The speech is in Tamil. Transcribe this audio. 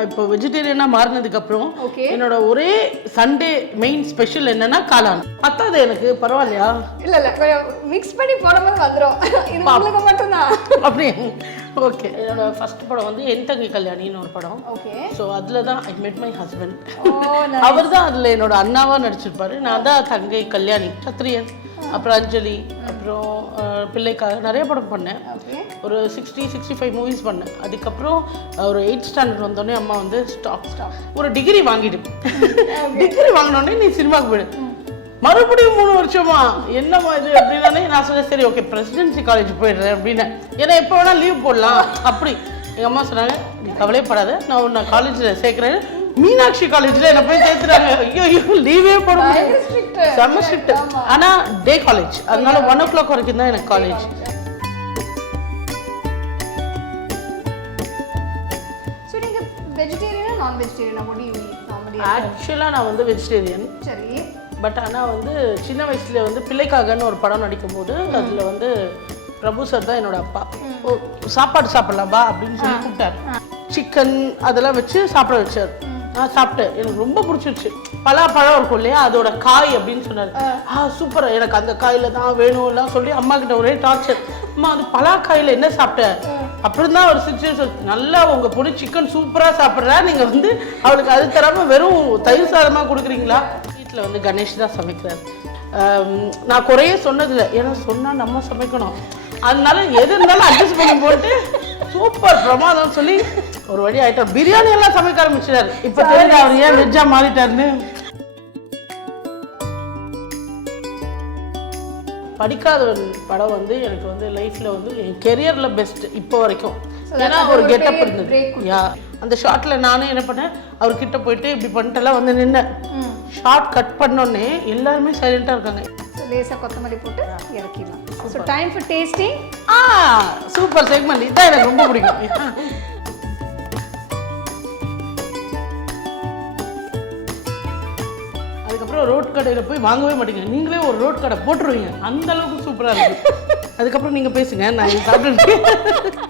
நான் இப்போ வெஜிடேரியனா மாறினதுக்கப்புறம் என்னோட ஒரே சண்டே மெயின் ஸ்பெஷல் என்னன்னா காளான். அத்தாது எனக்கு பரவாயில்லையா? இல்லை மிக்ஸ் பண்ணி போடும்போது வந்துடும். இது உங்களுக்கு மட்டும்தான் அப்படி. ஓகே, என்னோட ஃபர்ஸ்ட் படம் வந்து என் தங்கை கல்யாணின்னு ஒரு படம். ஓகே. ஸோ அதில் தான் ஐ மெட் மை ஹஸ்பண்ட். அவர் தான் அதில் என்னோட அண்ணாவாக நடிச்சிருப்பாரு. நான் தான் தங்கை கல்யாணி, சத்ரியன், அப்புறம் அஞ்சலி, அப்புறம் பிள்ளைக்காக நிறைய படம் பண்ணேன். ஒரு 60-65 மூவிஸ் பண்ணேன். அதுக்கப்புறம் ஒரு 8th ஸ்டாண்டர்ட் வந்தோடனே அம்மா வந்து ஸ்டாப் ஒரு டிகிரி வாங்கிடு. டிகிரி வாங்கினோடனே நீ சினிமாவுக்கு போயிடு. மறுபடியும் 3 வருஷமா என்னம்மா இது அப்படின்னாலே நான் சொன்னேன் சரி ஓகே பிரசிடென்சி காலேஜ் போயிடுறேன் அப்படின்னு. ஏன்னா எப்போ வேணா லீவ் போடலாம் அப்படி. எங்கள் அம்மா சொன்னாங்க நீ கவலைப்படாத, நான் உன்னை காலேஜில் சேர்க்குறேன். மீனாட்சி காலேஜில் என்னை போய் சேர்த்துறாங்க. ஐயோ லீவே போட முடியாது, செம்ம ஸ்ட்ரிக்ட். ஆனால் டே காலேஜ், அதனால 1 o'clock வரைக்கும் தான் எனக்கு காலேஜ். ஆக்சுவலாக நான் வந்து வெஜிடேரியன். சரி. பட் ஆனால் வந்து சின்ன வயசுல வந்து பிள்ளைக்காகன்னு ஒரு படம் நடிக்கும் போது அதில் வந்து பிரபு சார் தான் என்னோட அப்பா. சாப்பாடு சாப்பிடலாம்பா அப்படின்னு சொல்லி கூப்பிட்டாரு. சிக்கன் அதெல்லாம் வச்சு சாப்பிட வச்சார். நான் சாப்பிட்டேன், எனக்கு ரொம்ப பிடிச்சிருச்சு. பலாப்பழம் இருக்கும் இல்லையா, அதோட காய் அப்படின்னு சொன்னார். சூப்பராக, எனக்கு அந்த காயில் தான் வேணும்லாம் சொல்லி அம்மா கிட்ட ஒரே டார்ச்சர். அம்மா அது பலாக்காயில் என்ன சாப்பிட்டேன் அப்படின்னு தான் ஒரு சிச்சுவேஷன். நல்லா உங்கள் பொண்ணு சிக்கன் சூப்பராக சாப்பிட்றா, நீங்கள் வந்து அவளுக்கு அது தராமல் வெறும் தயிர் சாதமாக கொடுக்குறீங்களா? வீட்டில் வந்து கணேஷ் தான் சமைக்கிறார். நான் குறையே சொன்னதில்லை, ஏன்னா சொன்னால் நம்ம சமைக்கணும். அதனால எது இருந்தாலும் அட்ஜஸ்ட் பண்ணி போட்டு சூப்பர் பிரமாதம் சொல்லி ஒரு வழி ஆயிட்டார். பிரியாணி எல்லாம் சமைக்க ஆரம்பிச்சிட்டாரு. இப்போ தெரியுது அவர் ஏன் வெஜ்ஜா மாறிட்டாருன்னு. படிக்காத படம் வந்து எனக்கு வந்து லைஃப்பில் வந்து என் கெரியரில் பெஸ்ட் இப்போ வரைக்கும். ஏன்னா ஒரு கெட்டப் இருந்தது. அந்த ஷார்ட்டில் நானே என்ன பண்ணேன், அவர்கிட்ட போயிட்டு இப்படி பண்ணிட்டெல்லாம் வந்து நின்னேன். ஷார்ட் கட் பண்ணோன்னே எல்லாருமே சைலண்டாக இருக்காங்க. லேசாக கொத்தமல்லி போட்டு இறக்கிடலாம். So time for tasting. Super segment, இதுதான் எனக்கு ரொம்ப பிடிக்கும். அதுக்கப்புறம் ரோட் கடையில் போய் வாங்கவே மாட்டீங்க, நீங்களே ஒரு ரோட் கடை போட்டுருவீங்க, அந்த அளவுக்கு சூப்பராக இருக்குது. அதுக்கப்புறம் நீங்கள் பேசுங்க, நான் சாப்பிட்டு